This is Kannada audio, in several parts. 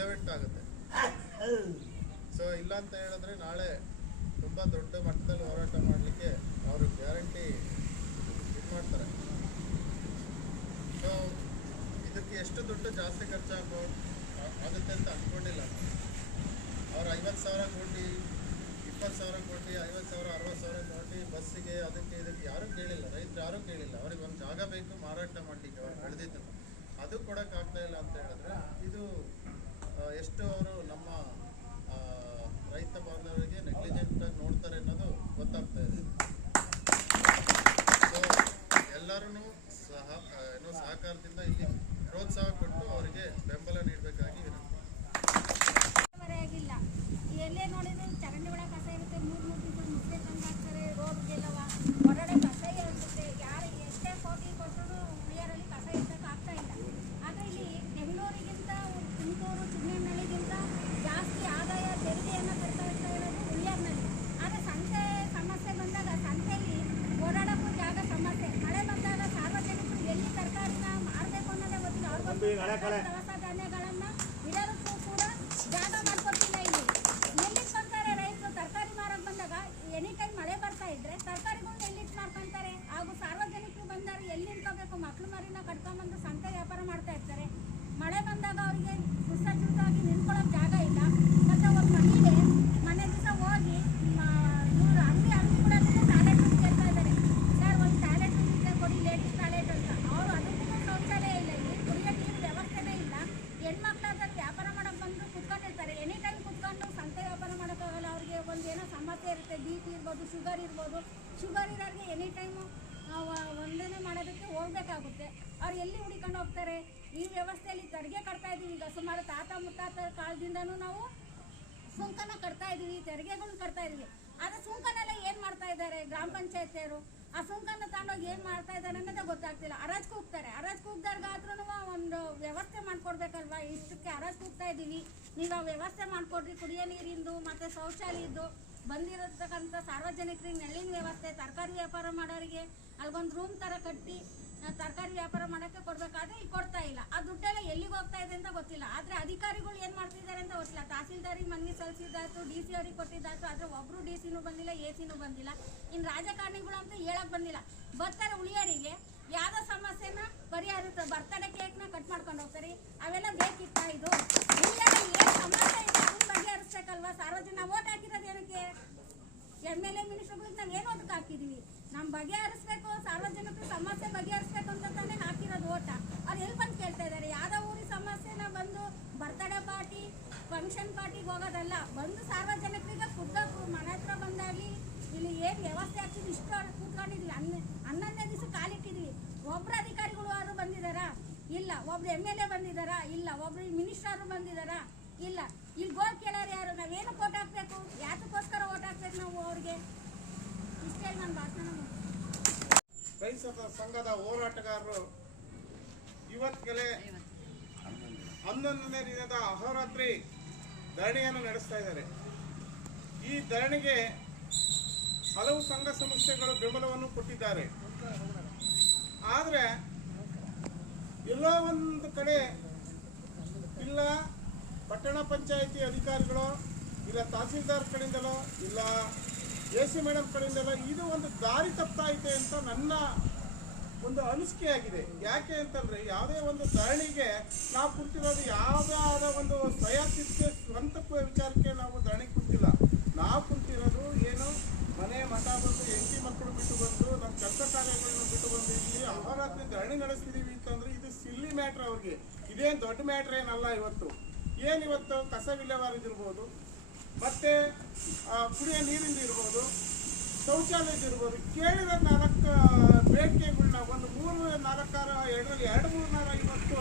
ರಿಲೆವೆಂಟ್ ಆಗುತ್ತೆ. ಸೊ ಇಲ್ಲ ಅಂತ ಹೇಳಿದ್ರೆ ನಾಳೆ ತುಂಬ ದೊಡ್ಡ ಮಟ್ಟದಲ್ಲಿ ಹೋರಾಟ ಮಾಡಲಿಕ್ಕೆ ಅವರು ಗ್ಯಾರಂಟಿ ಇದು ಮಾಡ್ತಾರೆ. ಸೊ ಇದಕ್ಕೆ ಎಷ್ಟು ದುಡ್ಡು ಜಾಸ್ತಿ ಖರ್ಚಾಗೋ ಆಗುತ್ತೆ ಅಂತ ಅಂದ್ಕೊಂಡಿಲ್ಲ ಅವ್ರು ಐವತ್ತು ಸಾವಿರ ಕೋಟಿ ಇಪ್ಪತ್ತು ಸಾವಿರ ಕೋಟಿ ಐವತ್ತು ಸಾವಿರ ಅರವತ್ತು ಸಾವಿರ ಕೋಟಿ ಬಸ್ಸಿಗೆ ಅದಕ್ಕೆ ಇದಕ್ಕೆ ಯಾರೂ ಕೇಳಿಲ್ಲ. ರೈತರು ಯಾರೂ ಕೇಳಿಲ್ಲ. ಅವ್ರಿಗೆ ಒಂದು ಜಾಗ ಬೇಕು ಮಾರಾಟ ಮಾಡಲಿಕ್ಕೆ ಅವ್ರು ಬೆಳೆದಿದ್ದನ್ನು ಅದು ಕೊಡೋಕ್ಕಾಗ್ತಾ ಇಲ್ಲ ಅಂತ ಹೇಳಿದ್ರೆ ಇದು ಎಷ್ಟು ಅವರು ನಮ್ಮ ರೈತ ಬಾಂಧವರಿಗೆ ನೆಗ್ಲಿಜೆಂಟಾಗಿ ನೋಡ್ತಾರೆ ಅನ್ನೋದು ಗೊತ್ತಾಗ್ತಾ ಇದೆ. ಸೊ ಎಲ್ಲರೂ ಸಹ ಏನೋ ಸಹಕಾರದಿಂದ ಇಲ್ಲಿ ಪ್ರೋತ್ಸಾಹ ಕೊಟ್ಟು ಅವರಿಗೆ ಬೆಂಬಲ ನೀಡಬೇಕಾಗಿ ವಿನಂತಿ. ಎಲ್ಲೇ ನೋಡಿದ್ರು ಚರಂಡಿ ಒಳಗೆ ಕಸ ಇರುತ್ತೆ, ಮೂರು ಮೂರು ದಿವಸ ಮುದ್ದೆ ತಂದು ಹಾಕ್ತಾರೆ ರೋಡ್ಗೆಲ್ಲವ ಹೊರಗಡೆ ಕಸ ಇರುತ್ತೆ ಯಾರು ಎಷ್ಟೇ ಕೋಟಿ ಕೊಟ್ಟರು ಉಳಿಯೋರಲ್ಲಿ ಕಸ ಇರ್ತಕ್ಕೆ ಆಗ್ತಾ ಇಲ್ಲ ಆದರೆ ಇಲ್ಲಿ ಬೆಂಗಳೂರಿಗಿಂತ ತುಮಕೂರು ಚಿನ್ನಹಳ್ಳಿಗಿಂತ ಜಾಸ್ತಿ ಆದಾಯ ತೆರಿಗೆಯನ್ನು ಕಟ್ತಾ ಇರ್ತಾ ಇರೋದು ಉಳಿಯೋರ್ನಲ್ಲಿ ಆದರೆ ಸಂತೆ ಸಮಸ್ಯೆ ಬಂದಾಗ ಸಂತೆಯಲ್ಲಿ ಓಡಾಡೋಕ್ಕೂ ಜಾಗ ಸಮಸ್ಯೆ ಮಳೆ ಬಂದಾಗ ಸಾರ್ವಜನಿಕರು ಎಲ್ಲಿ ತರಕಾರಿನ ಮಾರಬೇಕು ಅನ್ನೋದೇ ಗೊತ್ತಿಲ್ಲ ಅವ್ರಿಗೊಂದು ದವಸ ಧಾನ್ಯಗಳನ್ನ ಇಡೋದಕ್ಕೂ ಕೂಡ ಜಾಗ ಮಾಡ್ಕೊಟ್ಟಿಲ್ಲ ಇಲ್ಲಿ. ಎಲ್ಲಿ ಸರ್ಕಾರ ರೈತರು? ತರಕಾರಿ ಮಾರಕ್ ಬಂದಾಗ ಎನಿ ಟೈಮ್ ಮಳೆ ಬರ್ತಾ ಇದ್ರೆ ತರಕಾರಿಗಳನ್ನ ಎಲ್ಲಿಟ್ಟು ಮಾಡ್ಕೊಂತಾರೆ ಹಾಗೂ ಸಾರ್ವಜನಿಕರು ಬಂದಾಗ ಎಲ್ಲಿ ನಿಂತ್ಕೋಬೇಕು? ಮಕ್ಳು ಮರಿನ ಕಟ್ಕೊಂಡ್ಬಂದು ಸಂತೆ ವ್ಯಾಪಾರ ಮಾಡ್ತಾ ಇರ್ತಾರೆ. ಮಳೆ ಬಂದಾಗ ಅವರಿಗೆ ಸುಸಜ್ಜಿತವಾಗಿ ನಿಂತ್ಕೊಳ್ಳೋಕೆ ಜಾಗ ಇಲ್ಲ ಮತ್ತೆ ಒಂದು ಮನೆಗೆ ಮನೆ ದಿವಸ ಹೋಗಿ ಇವರು ಅಂಗಡಿ ಅಂಗಡಿಗಳಲ್ಲಿ ಟಾಯ್ಲೆಟ್ ಕೇಳ್ತಾ ಇದ್ದಾರೆ ಸರ್ ಒಂದು ಟಾಯ್ಲೆಟ್ ಇದ್ರೆ ಕೊಡಿ ಲೇಡೀಸ್ ಟಾಯ್ಲೆಟ್ ಅಂತ ಅವರು ಅದಕ್ಕೂ ಶೌಚಾಲಯ ಇಲ್ಲ ಇಲ್ಲಿ ಕುಡಿಯೋ ನೀರು ವ್ಯವಸ್ಥೆನೇ ಇಲ್ಲ ಹೆಣ್ಮಕ್ಳಾದ್ರೆ ವ್ಯಾಪಾರ ಮಾಡಕ್ ಬಂದು ಕುತ್ಕೊಂಡಿರ್ತಾರೆ ಎನಿ ಟೈಮ್ ಕುತ್ಕೊಂಡು ಸಂತೆ ವ್ಯಾಪಾರ ಮಾಡೋಕ್ಕಾಗಲ್ಲ ಅವ್ರಿಗೆ ಒಂದು ಏನೋ ಸಮಸ್ಯೆ ಇರುತ್ತೆ ಬಿ ಪಿ ಇರ್ಬೋದು ಶುಗರ್ ಇರ್ಬೋದು. ಶುಗರ್ ಇರೋರಿಗೆ ಎನಿ ಟೈಮು ಒಂದನೇ ಮಾಡೋದಕ್ಕೆ ಹೋಗ್ಬೇಕಾಗುತ್ತೆ. ಅವ್ರು ಎಲ್ಲಿ ಹುಡಿಕೊಂಡು ಹೋಗ್ತಾರೆ? ಈ ವ್ಯವಸ್ಥೆಯಲ್ಲಿ ತೆರಿಗೆ ಕಟ್ತಾ ಇದ್ದೀವಿ. ಈಗ ಸುಮಾರು ತಾತ ಮುತ್ತಾತ ಕಾಲದಿಂದನೂ ನಾವು ಸುಂಕನ ಕಟ್ತಾ ಇದ್ದೀವಿ, ತೆರಿಗೆಗಳನ್ನ ಕಟ್ತಾ ಇದ್ದೀವಿ. ಆದರೆ ಸುಂಕನೆಲ್ಲ ಏನು ಮಾಡ್ತಾ ಇದ್ದಾರೆ ಗ್ರಾಮ ಪಂಚಾಯತಿಯವರು? ಆ ಸುಂಕನ ತಗೊಂಡೋಗಿ ಏನು ಮಾಡ್ತಾ ಇದ್ದಾರೆ ಅನ್ನೋದೇ ಗೊತ್ತಾಗ್ತಿಲ್ಲ. ಅರಾಜ್ ಕೂಗ್ತಾರೆ ಅರಾಜ್ ಕೂಗ್ದಾರ್ಗಾದ್ರೂ ಒಂದು ವ್ಯವಸ್ಥೆ ಮಾಡಿಕೊಡ್ಬೇಕಲ್ವಾ? ಇಷ್ಟಕ್ಕೆ ಅರಾಜ್ ಕೂಗ್ತಾ ಇದ್ದೀವಿ. ನೀವು ಆ ವ್ಯವಸ್ಥೆ ಮಾಡಿಕೊಡ್ರಿ. ಕುಡಿಯೋ ನೀರಿಂದು, ಮತ್ತು ಶೌಚಾಲಯದ್ದು. ಬಂದಿರತಕ್ಕಂಥ ಸಾರ್ವಜನಿಕರಿಗೆ ನೆಲ್ಲಿನ ವ್ಯವಸ್ಥೆ, ತರಕಾರಿ ವ್ಯಾಪಾರ ಮಾಡೋರಿಗೆ ಅಲ್ಗೊಂದು ರೂಮ್ ಥರ ಕಟ್ಟಿ ತರಕಾರಿ ವ್ಯಾಪಾರ ಮಾಡೋಕ್ಕೆ ಕೊಡಬೇಕಾದ್ರೆ ಈಗ ಕೊಡ್ತಾ ಇಲ್ಲ. ಆ ದುಡ್ಡೆಲ್ಲ ಎಲ್ಲಿಗೆ ಹೋಗ್ತಾ ಇದೆ ಅಂತ ಗೊತ್ತಿಲ್ಲ. ಆದರೆ ಅಧಿಕಾರಿಗಳು ಏನು ಮಾಡ್ತಿದ್ದಾರೆ ಅಂತ ಗೊತ್ತಿಲ್ಲ. ತಹಸೀಲ್ದಾರಿಗೆ ಮನವಿ ಸಲ್ಲಿಸಿದ್ದಾಯ್ತು ಡಿ ಸಿ ಅವ್ರಿಗೆ ಕೊಟ್ಟಿದ್ದಾಯ್ತು, ಆದರೆ ಒಬ್ಬರು ಡಿ ಸಿನೂ ಬಂದಿಲ್ಲ ಎ ಸಿನೂ ಬಂದಿಲ್ಲ. ಇನ್ನು ರಾಜಕಾರಣಿಗಳು ಅಂತ ಹೇಳಕ್ಕೆ ಬಂದಿಲ್ಲ. ಬರ್ತಾರೆ ಉಳಿಯೋರಿಗೆ ಯಾವ್ದೋ ಸಮಸ್ಯೆನ ಪರಿಹಾರ ಬರ್ತಡೇ ಕೇಕ್ನ ಕಟ್ ಮಾಡ್ಕೊಂಡು ಹೋಗ್ತಾರೆ. ಅವೆಲ್ಲ ಬೇಕಿತ್ತ ಇದು? ಏನು ಬಗೆಹರಿಸ್ಬೇಕಲ್ವಾ? ಸಾರ್ವಜನಿಕ ಓಟ್ ಹಾಕಿರೋದು ಏನಕ್ಕೆ? ಎಂ ಎಲ್ ಎ ಮಿನಿಸ್ಟರ್ಗಳಿಗೆ ನಾವು ಏನು ಅದಕ್ಕೆ ಹಾಕಿದೀವಿ? ನಮ್ಮ ಬಗೆಹರಿಸ್ಬೇಕು, ಸಾರ್ವಜನಿಕರು ಸಮಸ್ಯೆ ಬಗೆಹರಿಸ್ಬೇಕು ಅಂತ ತಾನೇ ಹಾಕಿರೋದು ಓಟ. ಅವ್ರು ಎಲ್ಲಿ ಬಂದು ಕೇಳ್ತಾ ಇದಾರೆ ಯಾವ್ದೋ ಊರಿ ಸಮಸ್ಯೆನ ಬಂದು ಬರ್ತಡೇ ಪಾರ್ಟಿ, ಫಂಕ್ಷನ್ ಪಾರ್ಟಿಗೆ ಹೋಗೋದಲ್ಲ. ಬಂದು ಸಾರ್ವಜನಿಕರಿಗೆ ಖುದ್ದಾಗಿ ಮನೆ ಹತ್ರ ಬಂದಾಗಲಿ, ಇಲ್ಲಿ ಏನು ವ್ಯವಸ್ಥೆ ಆಗ್ತಿದೆ ಇಷ್ಟು ಕೂತ್ಕೊಂಡಿದ್ವಿ ಹನ್ನ ಹನ್ನೊಂದನೇ ದಿವಸ ಕಾಲಿಟ್ಟಿದ್ವಿ ಒಬ್ರು ಅಧಿಕಾರಿಗಳು ಯಾರು ಬಂದಿದ್ದಾರಾ ಇಲ್ಲ. ಒಬ್ರು ಎಂ ಎಲ್ ಎ ಬಂದಿದ್ದಾರಾ ಇಲ್ಲ. ಒಬ್ರು ಮಿನಿಸ್ಟರ್ ಬಂದಿದ್ದಾರಾ ಇಲ್ಲ. ಇಲ್ಲಿ ಗೋಲ್ ಕೇಳೋರು ಯಾರು? ನಾವೇನು ಓಟ್ ಹಾಕ್ಬೇಕು? ಯಾತಕ್ಕೋಸ್ಕರ ಓಟ್ ಹಾಕ್ಬೇಕು ನಾವು ಅವ್ರಿಗೆ? ಇಷ್ಟೇ ನನ್ನ ಭಾಷಣ ಸಂಘದ ಹೋರಾಟಗಾರರು ಇವತ್ತಿಗೆ ಹನ್ನೊಂದನೇ ದಿನದ ಅಹೋರಾತ್ರಿ ಧರಣಿಯನ್ನು ನಡೆಸ್ತಾ ಇದ್ದಾರೆ. ಈ ಧರಣಿಗೆ ಹಲವು ಸಂಘ ಸಂಸ್ಥೆಗಳು ಬೆಂಬಲವನ್ನು ಕೊಟ್ಟಿದ್ದಾರೆ. ಆದರೆ ಎಲ್ಲ ಒಂದು ಕಡೆ ಇಲ್ಲ, ಪಟ್ಟಣ ಪಂಚಾಯಿತಿ ಅಧಿಕಾರಿಗಳು, ಇಲ್ಲ ತಹಸೀಲ್ದಾರ್ ಕಡೆಯಿಂದಲೋ, ಇಲ್ಲ ಎ ಸಿ ಮೇಡಮ್ ಕಡೆಯಿಂದಲೋ, ಇದು ಒಂದು ದಾರಿ ತಪ್ಪಾಯಿತೆ ಅಂತ ನನ್ನ ಒಂದು ಅನಿಸಿಕೆಯಾಗಿದೆ. ಯಾಕೆ ಅಂತಂದ್ರೆ ಯಾವುದೇ ಒಂದು ಧರಣಿಗೆ ನಾವು ಕುಂತಿರೋದು ಯಾವುದೇ ಒಂದು ಸ್ವಯಾಚಿತ್ಯ ಸ್ವಂತ ವಿಚಾರಕ್ಕೆ ನಾವು ಧರಣಿ ಕುಂತಿಲ್ಲ ನಾವು ಕುಂತಿರೋದು ಏನು ಮನೆ ಮಠ ಬಂದು ಹೆಂಡತಿ ಮಕ್ಕಳು ಬಿಟ್ಟು ಬಂದು ನಮ್ಮ ಕೆಲಸ ಕಾರ್ಯಗಳನ್ನು ಬಿಟ್ಟು ಬಂದು ಇಲ್ಲಿ ಅಹೋರಾತ್ರಿ ಧರಣಿ ನಡೆಸ್ತಿದ್ದೀವಿ ಅಂತಂದ್ರೆ ಇದು ಸಿಲ್ಲಿ ಮ್ಯಾಟ್ರ್ ಅವ್ರಿಗೆ. ಇದೇನು ದೊಡ್ಡ ಮ್ಯಾಟ್ರ್ ಏನಲ್ಲ ಇವತ್ತು. ಏನು ಇವತ್ತು? ಕಸ ವಿಲೇವಾರಿದು ಇರ್ಬೋದು. ಮತ್ತೆ ಕುಡಿಯೋ ಶೌಚಾಲಯದ ಇರ್ಬೋದು. ಕೇಳಿದ ನಾಲ್ಕು ಬೇಡಿಕೆಗಳನ್ನ ಒಂದು ಮೂರು, ನಾಲ್ಕಾರ, ಎರಡರಲ್ಲಿ ಎರಡು ಮೂರು ನಾಲ್ಕು ಇವತ್ತು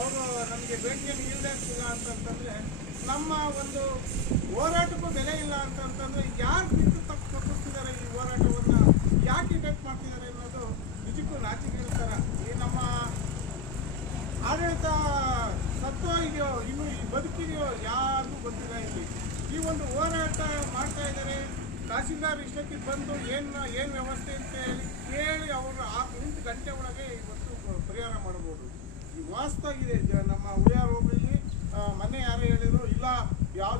ಅವರು ನಮಗೆ ಬೇಡಿಕೆ ನೀಡಲೇ ಇಲ್ಲ ಅಂತಂತಂದ್ರೆ, ನಮ್ಮ ಒಂದು ಹೋರಾಟಕ್ಕೂ ಬೆಲೆ ಇಲ್ಲ ಅಂತಂತಂದ್ರೆ ಯಾರು ನಿಂತು ತಪ್ಪು ತಪ್ಪಿಸ್ತಿದ್ದಾರೆ ಈ ಹೋರಾಟವನ್ನು? ಯಾಕೆ ಇಫೆಕ್ಟ್ ಮಾಡ್ತಿದ್ದಾರೆ ಅನ್ನೋದು ರಾಜಕೀಯ ಈ ನಮ್ಮ ಆಡಳಿತ ಸತ್ವ ಇದೆಯೋ, ಇನ್ನು ಈ ಬದುಕಿದೆಯೋ ಯಾರಿಗೂ ಗೊತ್ತಿಲ್ಲ ಇಲ್ಲಿ. ಈ ಒಂದು ಹೋರಾಟ ಮಾಡ್ತಾ ಇದ್ದಾರೆ. ತಹಸೀಲ್ದಾರ್ ಇಷ್ಟಕ್ಕೆ ಬಂದು ಏನು ಏನು ವ್ಯವಸ್ಥೆ ಅಂತ ಹೇಳಿ ಕೇಳಿ ಅವರು ಆ ಎಂಟು ಗಂಟೆ ಒಳಗೆ ಇವತ್ತು ಪರಿಹಾರ ಮಾಡ್ಬೋದು ಈ ವಾಸ್ತವ ಇದೆ. ನಮ್ಮ ಉಳಿಯಾರ ಹೋಬಳಿಲಿ ಮೊನ್ನೆ ಯಾರು ಹೇಳಿದ್ರು, ಇಲ್ಲ ಯಾವ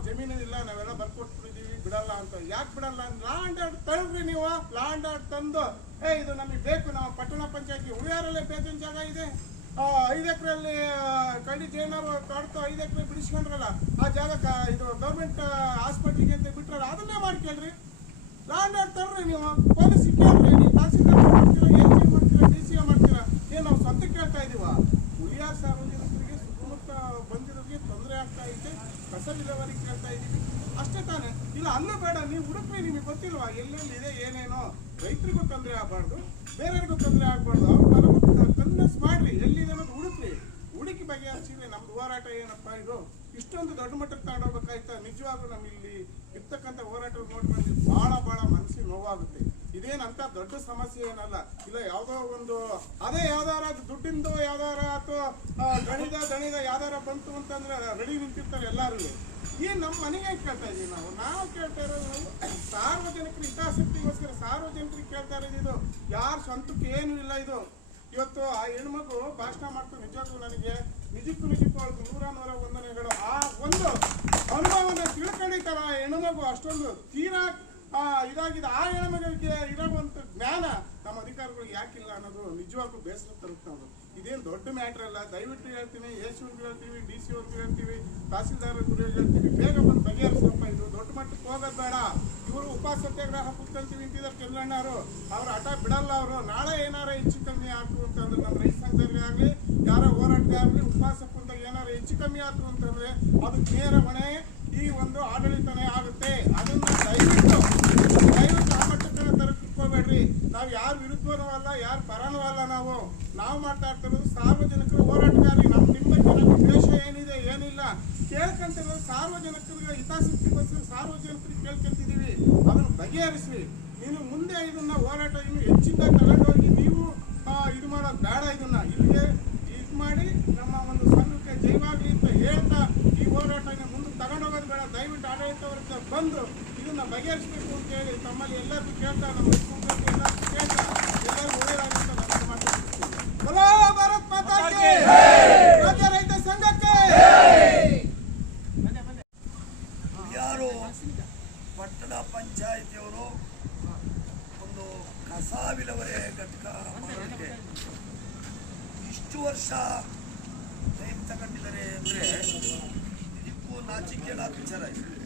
ಇಲ್ಲ ನಾವೆಲ್ಲ ಬರ್ಕೊಟ್ಬಿಟ್ಟಿದೀವಿ, ಬಿಡಲ್ಲ ಅಂತ. ಯಾಕೆ ಬಿಡಲ್ಲ? ಲ್ಯಾಂಡ್ ಆರ್ಡ್ ತಳ್ರಿ ನೀವು. ಲ್ಯಾಂಡ್ ಆರ್ಡ್ ತಂದು ಏ ಇದು ನಮಗೆ ಬೇಕು. ನಾವು ಪಟ್ಟಣ ಪಂಚಾಯತಿ ಹುಳಿಯಾರಲ್ಲೇ ಬೇಜನ್ ಜಾಗ ಇದೆ. ಐದು ಎಕರೆಯಲ್ಲಿ ಕಂಡಿ ಜೈನರು ಕಾಡ್ತು ಐದು ಎಕರೆ ಬಿಡಿಸ್ಕೊಂಡ್ರಲ್ಲ, ಆ ಜಾಗ ಇದು ಗೌರ್ಮೆಂಟ್ ಹಾಸ್ಪಿಟ್ಲಿಗೆ ಅಂತ ಬಿಟ್ರಲ್ಲ ಅದನ್ನೇ ಮಾಡ್ಕೇಳ್ರಿ ಲ್ಯಾಂಡ್ ಆರ್ಡ್ ತರ್ರಿ ನೀವು. ಪೊಲೀಸ್ ಕೇಳ್ರಿ. ನೀವು ತಹಸೀಲ್ದಾರ್ ಮಾಡ್ತೀರಾ ಏನ್ ಏನ್ ಮಾಡ್ತೀರಾ, ಡಿ ಸಿ ಮಾಡ್ತೀರಾ? ಏನು ನಾವು ಸ್ವಂತ ಕೇಳ್ತಾ ಇದೀವ? ಸಾರ್ ಸಾರ್ವಜನಿಕರಿಗೆ ಸುತ್ತಮುತ್ತ ಬಂದಿರೋರಿಗೆ ತೊಂದರೆ ಆಗ್ತಾ ಐತೆ ಕಸ ವಿಲೇವಾರಿ ಕೇಳ್ತಾ ಇದ್ದೀವಿ ಅಷ್ಟೇ ತಾನೇ, ಇಲ್ಲ ಅಲ್ಲೂ ಬೇಡ, ನೀವು ಹುಡುಕ್ರಿ, ನಿಮಗೆ ಗೊತ್ತಿಲ್ವಾ, ಎಲ್ಲೆಲ್ಲಿ ಇದೆ, ಏನೇನೋ. ರೈತರಿಗೂ ತೊಂದರೆ ಆಗಬಾರ್ದು, ಬೇರೆಯವ್ರಿಗೂ ತೊಂದರೆ ಆಗಬಾರ್ದು. ಅವ್ರು ಕನ್ವಿನ್ಸ್ ಮಾಡ್ರಿ ಎಲ್ಲಿದೆ ಅನ್ನೋದು ಹುಡುಕ್ರಿ. ಹುಡುಕಿ ಬಗೆಹರಿಸಿದ್ರೆ ನಮ್ದು ಹೋರಾಟ ಏನಪ್ಪ ಇದು? ಇಷ್ಟೊಂದು ದೊಡ್ಡ ಮಟ್ಟಕ್ಕೆ ತಗೊಂಡೋಗ್ಬೇಕಾಯ್ತಾ? ನಿಜವಾಗ್ಲೂ ನಮ್ಮ ಇಲ್ಲಿ ಇರ್ತಕ್ಕಂಥ ಹೋರಾಟ ನೋಡ್ಕೊಂಡು ಬಹಳ ಬಹಳ ಮನಸ್ಸಿಗೆ ನೋವಾಗುತ್ತೆ. ಇದೇನಂತ ದೊಡ್ಡ ಸಮಸ್ಯೆ ಏನಲ್ಲ. ಇಲ್ಲ, ಯಾವುದೋ ಒಂದು ಅದೇ ಯಾವ್ದಾರ ದುಡ್ಡಿಂದ ಯಾವ್ದಾರ ಅಥವಾ ಗಣಿದ ದಣಿದ ಯಾವ್ದಾರ ಬಂತು ಅಂತಂದ್ರೆ ರೆಡಿ ನಿಂತಿರ್ತಾರೆ ಎಲ್ಲಾರು. ಈ ನಮ್ಮ ಮನೆಗೆ ಕೇಳ್ತಾ ಇದೀವಿ ನಾವು? ನಾವು ಕೇಳ್ತಾ ಇರೋದು ಸಾರ್ವಜನಿಕರ ಹಿತಾಸಕ್ತಿಗೋಸ್ಕರ ಸಾರ್ವಜನಿಕರಿಗೆ ಕೇಳ್ತಾ ಇರೋದು ಇದು. ಯಾರ ಸ್ವಂತಕ್ಕೆ ಏನು ಇಲ್ಲ ಇದು. ಇವತ್ತು ಆ ಹೆಣ್ಮಗು ಭಾಷಣ ಮಾಡ್ತು ನಿಜಕ್ಕೂ ನನಗೆ. ನಿಜಕ್ಕೂ ನಿಜಕ್ಕೂ ಅವ್ಳಿಗೆ ನೂರ ನೂರ ವಂದನೆಗಳು ಆ ಒಂದು ಅನುಭವನ ತಿಳ್ಕೊಂಡಿದ್ದಾರ ಆ ಹೆಣ್ಮಗು ಅಷ್ಟೊಂದು ತೀರಾ ಇದಾಗಿದೆ. ಆ ಹೆಣ್ಮಗಳಿಗೆ ಇರೋವಂಥ ಜ್ಞಾನ ನಮ್ಮ ಅಧಿಕಾರಿಗಳು ಯಾಕಿಲ್ಲ ಅನ್ನೋದು ನಿಜವಾಗ್ಲೂ ಬೇಸರ ತರುತ್ತೆ ಅವರು ಇದೇನು ದೊಡ್ಡ ಮ್ಯಾಟ್ರ್ ಅಲ್ಲ. ದಯವಿಟ್ಟು ಹೇಳ್ತೀನಿ ಎ ಸಿ ಅವ್ರಿಗೆ ಹೇಳ್ತೀವಿ ಡಿ ಸಿ ಅವ್ರಿಗೆ ಹೇಳ್ತೀವಿ ತಹಸೀಲ್ದಾರ್ಗೂ ಹೇಳ್ತೀವಿ. ಬೇಗ ಬಂದು ಬಗೆಹರಿಸಪ್ಪ. ಇದು ದೊಡ್ಡ ಮಟ್ಟಕ್ಕೆ ಹೋಗೋದು ಬೇಡ. ಇವರು ಉಪವಾಸ ಸತ್ಯಾಗ್ರಹ ಕುತ್ಕೊಂತೀವಿ ಅಂತಿದ್ದಾರೆ ಕೆಲ್ಲಣ್ಣವರು ಅವ್ರ. ಹಠ ಬಿಡಲ್ಲ ಅವರು. ನಾಳೆ ಏನಾರ ಹೆಚ್ಚು ಕಮ್ಮಿ ಆಯ್ತು ಅಂತಂದ್ರೆ ನಮ್ಮ ರೈತ ಆಗಲಿ, ಯಾರ ಆಗಲಿ, ಉಪವಾಸ ಕುಂತಾಗ ಏನಾರ ಹೆಚ್ಚು ಕಮ್ಮಿ ಆಯ್ತು ಅಂತಂದ್ರೆ ಅದು ನೇರ ಹೊಣೆ ಈ ಒಂದು ಆಡಳಿತನೇ ಆಗುತ್ತೆ. ಅದನ್ನು ದಯವಿಟ್ಟು ತರಕೋಬೇಡ್ರಿ ನಾವು ಯಾರ ವಿರುದ್ಧನೂ ಅಲ್ಲ, ಯಾರ ಪರನೂ ಅಲ್ಲ ನಾವು. ನಾವು ಮಾತಾಡ್ತಿರೋದು ಸಾರ್ವಜನಿಕರು ಹೋರಾಟಗಾರಿ ನಮ್ಮ ನಿಮ್ಮ ಜನಕ್ಕೆ ದ್ವೇಷ ಏನಿದೆ, ಏನಿಲ್ಲ. ಕೇಳ್ಕೊಂತಿರೋದು ಸಾರ್ವಜನಿಕರಿಗೆ ಹಿತಾಸಕ್ತಿಗೋಸ್ಕರ ಸಾರ್ವಜನಿಕರಿಗೆ ಕೇಳ್ಕೊಂತಿದೀವಿ ಅದನ್ನು ಬಗೆಹರಿಸಿ ನೀನು ಮುಂದೆ ಇದನ್ನ ಹೋರಾಟ ಇನ್ನು ಹೆಚ್ಚಿನ ತಗೊಂಡೋಗಿ ನೀವು ಇದು ಮಾಡೋದು ಬೇಡ ಇದನ್ನ. ಇಲ್ಲಿಗೆ ಇದು ಮಾಡಿ ನಮ್ಮ ಒಂದು ಸಂಘಕ್ಕೆ ಜೈವಾಗ್ಲಿ ಅಂತ ಹೇಳ್ತಾ ಈ ಹೋರಾಟನ ಮುಂದೆ ತಗೊಂಡೋಗೋದು ಬೇಡ. ದಯವಿಟ್ಟು ಆಡಳಿತ ಬಂದು ಇದನ್ನ ಬಗೆಹರಿಸಬೇಕು ಅಂತ ಹೇಳಿ ತಮ್ಮಲ್ಲಿ ಎಲ್ಲರಿಗೂ ಕೇಳ್ತಾ ನಮ್ಮ ಎಲ್ಲರಿಗೂ ಕೇಳ್ತಾ ಒಳ್ಳೆಯದಾಗುತ್ತೆ ನಾನು ಭಾರತ್ ಮಾತಾ ಕಿ ರಾಜ್ಯ ರೈತ ಯಾರು ಪಟ್ಟಣ ಒಂದು ವಿಲವರೆ ಇಷ್ಟು ವರ್ಷ ಟೈಮ್ ತಗೊಂಡಿದ್ದಾರೆ ಅಂದ್ರೆ ಇದಕ್ಕೂ ನಾಚಿಕೆಯ ವಿಚಾರ ಇದೆ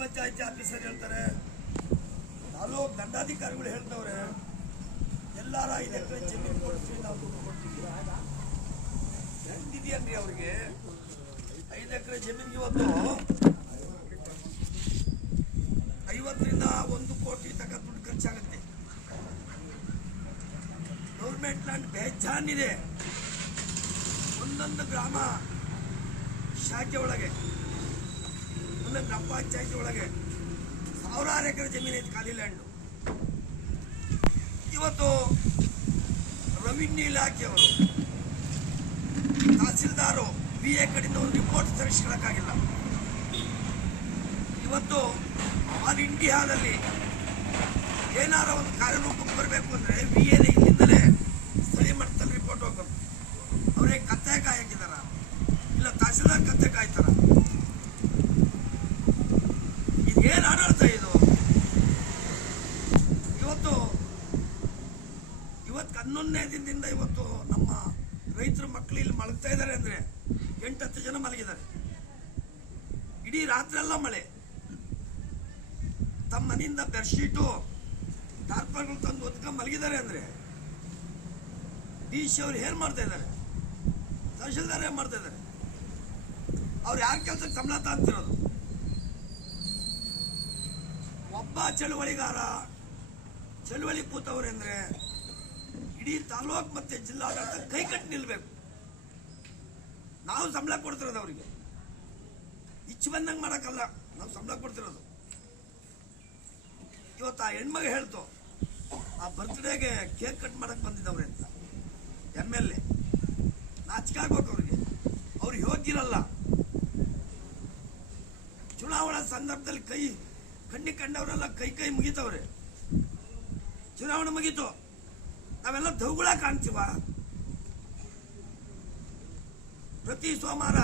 ಪಂಚಾಯಿತಿ ಆಫೀಸರ್ ಹೇಳ್ತಾರೆ. ತಾಲೂಕ್ ದಂಡಾಧಿಕಾರಿಗಳು ಹೇಳ್ತವ್ರೆ, ಎಲ್ಲಾರ ಐದು ಎಕರೆ ಜಮೀನು ಕೊಡ್ತೀವಿ ನಾವು ದುಡ್ಡು ಕೊಡ್ತೀವಿ. ಹೆಂಗಿದೆಯನ್ರಿ ಅವ್ರಿಗೆ? ಐದು ಎಕರೆ ಜಮೀನಿಗೆ ಇವತ್ತು ಐವತ್ತರಿಂದ ಒಂದು ಕೋಟಿ ತನಕ ದುಡ್ಡು ಖರ್ಚಾಗುತ್ತೆ. ಗೌರ್ಮೆಂಟ್ ಲ್ಯಾಂಡ್ ಬೇಜಾನಿದೆ. ಒಂದೊಂದು ಗ್ರಾಮ ಶಾಖೆ ಒಳಗೆ. ಒಂದೊಂದು ನಮ್ಮ ಪಂಚಾಯತಿ ಒಳಗೆ ಸಾವಿರಾರು ಎಕರೆ ಜಮೀನು ಐತೆ ಖಾಲಿ ಲ್ಯಾಂಡು ಇವತ್ತು ರೆವಿನ್ಯೂ ಇಲಾಖೆಯವರು ತಹಸೀಲ್ದಾರು ಬಿ ಎ ಕಡೆಯಿಂದ ಒಂದು ರಿಪೋರ್ಟ್ ತರಿಸ್ಕೊಳ್ಳೋಕ್ಕಾಗಿಲ್ಲ. ಇವತ್ತು ಆಲ್ ಇಂಡಿಯಾದಲ್ಲಿ ಏನಾರ ಒಂದು ಕಾರ್ಯರೂಪಕ್ಕೆ ಬರಬೇಕು ಅಂದರೆ ಬಿ ಎ ಇಲ್ಲಿಂದಲೇ ಸ್ಥಳೀಯ ಮಟ್ಟದಲ್ಲಿ ರಿಪೋರ್ಟ್ ಹೋಗ್ಬೇಕು ಅವ್ರಿಗೆ ಕತ್ತೆ ಕಾಯಕಿದಾರ ಇಲ್ಲ ತಹಸೀಲ್ದಾರ್ ಕತ್ತೆ ಕಾಯ್ತಾರ ಇದೇನು ಆಡಳಿತ ಇದು ಇವತ್ತು ಹನ್ನೊಂದನೇ ದಿನದಿಂದ ಇವತ್ತು ನಮ್ಮ ರೈತರ ಮಕ್ಕಳು ಇಲ್ಲಿ ಮಲಗ್ತಾ ಇದ್ದಾರೆ ಅಂದ್ರೆ ಎಂಟು ಹತ್ತು ಜನ ಮಲಗಿದ್ದಾರೆ. ಇಡೀ ರಾತ್ರಿ ಎಲ್ಲ ಮಳೆ. ತಮ್ಮ ಮನೆಯಿಂದ ಬೆಡ್ಶೀಟು ಟಾರ್ಪಲ್ಗಳು ತಂದು ಒತ್ಕೊಂಡು ಮಲಗಿದ್ದಾರೆ ಅಂದ್ರೆ ಡಿ ಸಿ ಅವ್ರು ಏನ್ ಮಾಡ್ತಾ ಇದ್ದಾರೆ? ತಹಶೀಲ್ದಾರ್ ಏನ್ ಮಾಡ್ತಾ ಇದ್ದಾರೆ? ಅವ್ರು ಯಾರ ಕೆಲಸಕ್ಕೆ ಸಂಬಳ ತಾಂತಿರೋದು? ಒಬ್ಬ ಚಳುವಳಿಗಾರ, ಚಳುವಳಿ ಕೂತವ್ರೆ ಅಂದ್ರೆ ಇಡೀ ತಾಲೂಕ್ ಮತ್ತೆ ಜಿಲ್ಲಾಡಳಿತ ಕೈ ಕಟ್ಟಿ ನಿಲ್ಬೇಕು. ನಾವು ಸಂಬಳ ಕೊಡ್ತಿರೋದು ಅವರಿಗೆ. ಇಚ್ಚು ಬಂದಂಗೆ ಮಾಡಕ್ಕಲ್ಲ, ನಾವು ಸಂಬಳ ಕೊಡ್ತಿರೋದು. ಇವತ್ತು ಆ ಹೆಣ್ಮಗ ಹೇಳ್ತು, ಆ ಬರ್ತ್ಡೇಗೆ ಕೇಕ್ ಕಟ್ ಮಾಡಕ್ ಬಂದಿದ್ದವ್ರೆ ಅಂತ. ಎಂ ಎಲ್ ಎ ನಾಚಿಕಾಗ್ಬೇಕು ಅವ್ರಿಗೆ ಅವ್ರಿಗೆ. ಅವ್ರು ಯೋಗ್ಯರಲ್ಲ. ಚುನಾವಣಾ ಸಂದರ್ಭದಲ್ಲಿ ಕೈ ಕಣ್ಣಿ ಕಂಡವರೆಲ್ಲ ಕೈ ಕೈ ಮುಗಿತವ್ರೆ. ಚುನಾವಣೆ ಮುಗೀತು. ನಾವೆಲ್ಲ ದೌಗುಳ ಕಾಣ್ತೀವ? ಪ್ರತಿ ಸೋಮವಾರ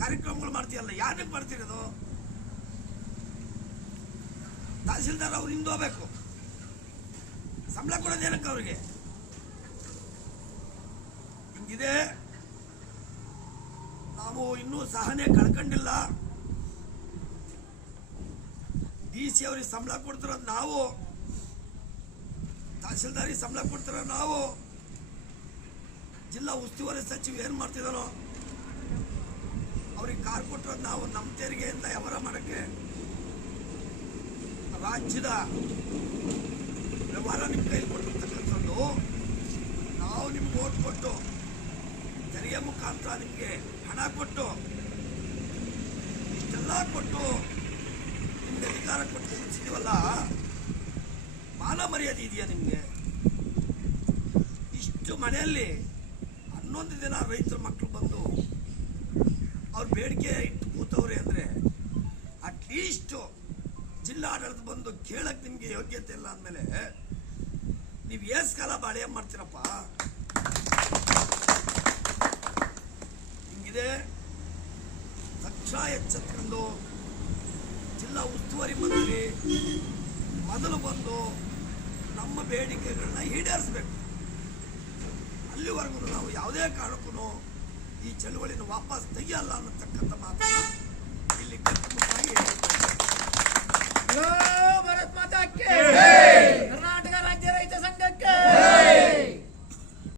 ಕಾರ್ಯಕ್ರಮಗಳು ಮಾಡ್ತೀಯಲ್ಲ ಯಾರಿಗೆ ಮಾಡ್ತಿರೋದು ತಹಸೀಲ್ದಾರ್ ಅವ್ರು ಹಿಂದೆ ಹೋಗ್ಬೇಕು. ಸಂಬಳ ಕೊಡೋದೇನಕ್ಕೆ ಅವ್ರಿಗೆ? ಹಿಂಗಿದೆ. ನಾವು ಇನ್ನೂ ಸಹನೆ ಕಳ್ಕೊಂಡಿಲ್ಲ. ಡಿ ಸಿ ಅವ್ರಿಗೆ ಸಂಬಳ ಕೊಡ್ತಿರೋದು ನಾವು. ತಹಸೀಲ್ದಾರಿಗೆ ಸಂಬಳ ಕೊಡ್ತಾರೆ ನಾವು. ಜಿಲ್ಲಾ ಉಸ್ತುವಾರಿ ಸಚಿವ ಏನು ಮಾಡ್ತಿದ್ದಾನೋ. ಅವ್ರಿಗೆ ಕಾರ್ ಕೊಟ್ಟರೆ ನಾವು ನಮ್ಮ ತೆರಿಗೆಯಿಂದ ವ್ಯವಹಾರ ಮಾಡೋಕ್ಕೆ. ರಾಜ್ಯದ ವ್ಯವಹಾರ ನಿಮ್ಮ ಕೈಲಿ ಕೊಟ್ಟಿರ್ತಕ್ಕಂಥದ್ದು ನಾವು ನಿಮ್ಗೆ ಓಟ್ ಕೊಟ್ಟು, ತೆರಿಗೆ ಮುಖಾಂತರ ನಿಮಗೆ ಹಣ ಕೊಟ್ಟು, ಇಷ್ಟೆಲ್ಲ ಕೊಟ್ಟು ನಿಮ್ಗೆ ಅಧಿಕಾರ ಕೊಟ್ಟು ನಿಲ್ಲಿಸಿದೀವಲ್ಲ ಮಾನ ಮರ್ಯಾದೆ ಇದೆಯಾ ನಿಮಗೆ? ಇಷ್ಟು ಮನೆಯಲ್ಲಿ ಹನ್ನೊಂದು ದಿನ ರೈತರ ಮಕ್ಕಳು ಬಂದು ಅವ್ರ ಬೇಡಿಕೆ ಇಟ್ಟು ಕೂತವ್ರೆ ಅಂದರೆ ಅಟ್ಲೀಸ್ಟ್ ಜಿಲ್ಲಾಡಳಿತ ಬಂದು ಕೇಳಕ್ಕೆ ನಿಮಗೆ ಯೋಗ್ಯತೆ ಇಲ್ಲ ಅಂದಮೇಲೆ ನೀವು ಏಸ್ ಕಾಲ ಬಾಳೆ ಮಾಡ್ತೀರಪ್ಪ? ಹಿಂಗಿದೆ ತಕ್ಷಣ ಎಚ್ಚೆತ್ಕೊಂಡು ಜಿಲ್ಲಾ ಉಸ್ತುವಾರಿ ಮಂತ್ರಿ ಮೊದಲು ಬಂದು ನಮ್ಮ ಬೇಡಿಕೆಗಳನ್ನ ಈಡೇರಿಸ್ಬೇಕು. ಅಲ್ಲಿವರೆಗೂ ನಾವು ಯಾವುದೇ ಕಾರಣಕ್ಕೂ ಈ ಚಳುವಳಿನ ವಾಪಸ್ ತೆಗೆಯಲ್ಲ ಅನ್ನತಕ್ಕಂಥ ಮಾತು ಇಲ್ಲಿ ಕಟ್ಟುಮುಟ್ಟಾಗಿ ಭಾರತ್ ಮಾತಾ ಕಿ